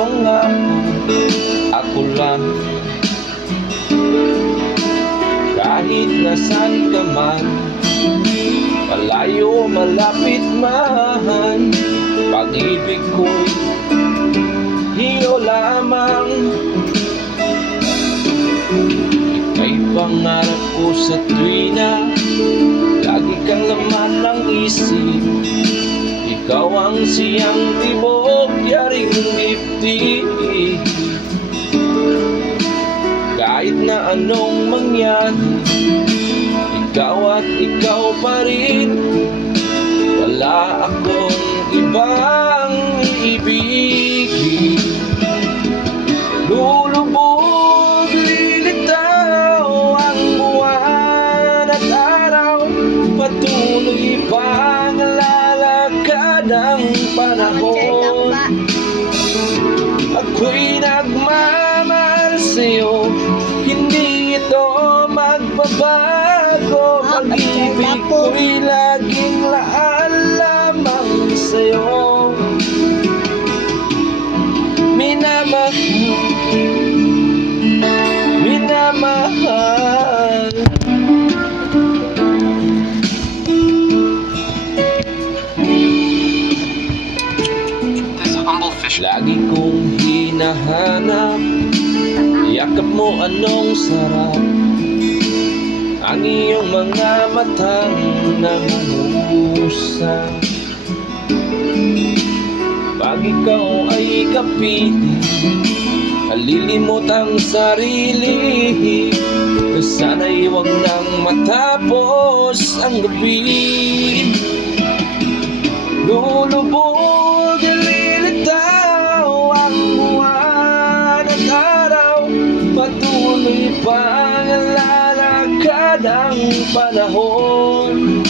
pangako, ako lang. Kahit nasan ka man, malayo, malapit man, pag-ibig ko'y iyo lamang. Ika'y pangarap ko sa tuwina, lagi kang laman ng isip. Ikaw ang siyang tibok, yaring dibdib. Kahit na anong mangyari, ikaw at ikaw pa rin. Wala akong ibang iibigin. Lulubog, lilitaw ang buwan at araw, patuloy pang lalakad ang panahon. Ako'y nagmamahal sa'yo, hindi ito magbabago. Pag-ibig ko'y laging laan lamang sa'yo. Minamahal, minamahal. Lagi kong hinahanap, yakap mo anong sarap, ang iyong mga matang nangungusap. Pag ikaw ay kapiling, nalilimot ang sarili. Sana'y huwag nang matapos ang gabi. Lulubog, lilitaw ang buwan at araw, patuloy pang lalakad ang panahon.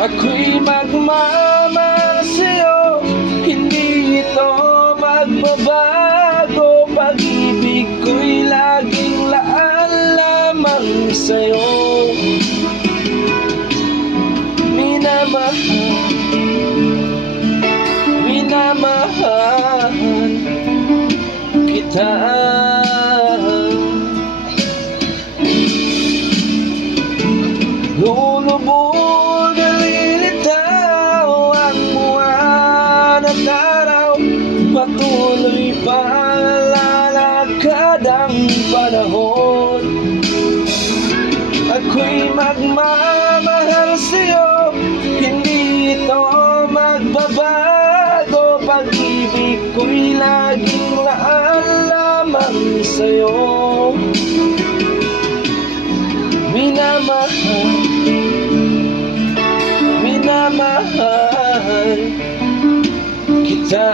Ako'y magmamahal sa'yo, hindi ito magbabago. Pag-ibig ko'y laging laan lamang sa'yo. Minamahal, minamahal kita. Lulubog, lilitaw ang buwan at araw, patuloy pa lalakad ang panahon. Ako'y magmamahal sa'yo, hindi ito magbabago. Pag-ibig ko'y laging laan lamang sa'yo. Minamahal, minamahal kita.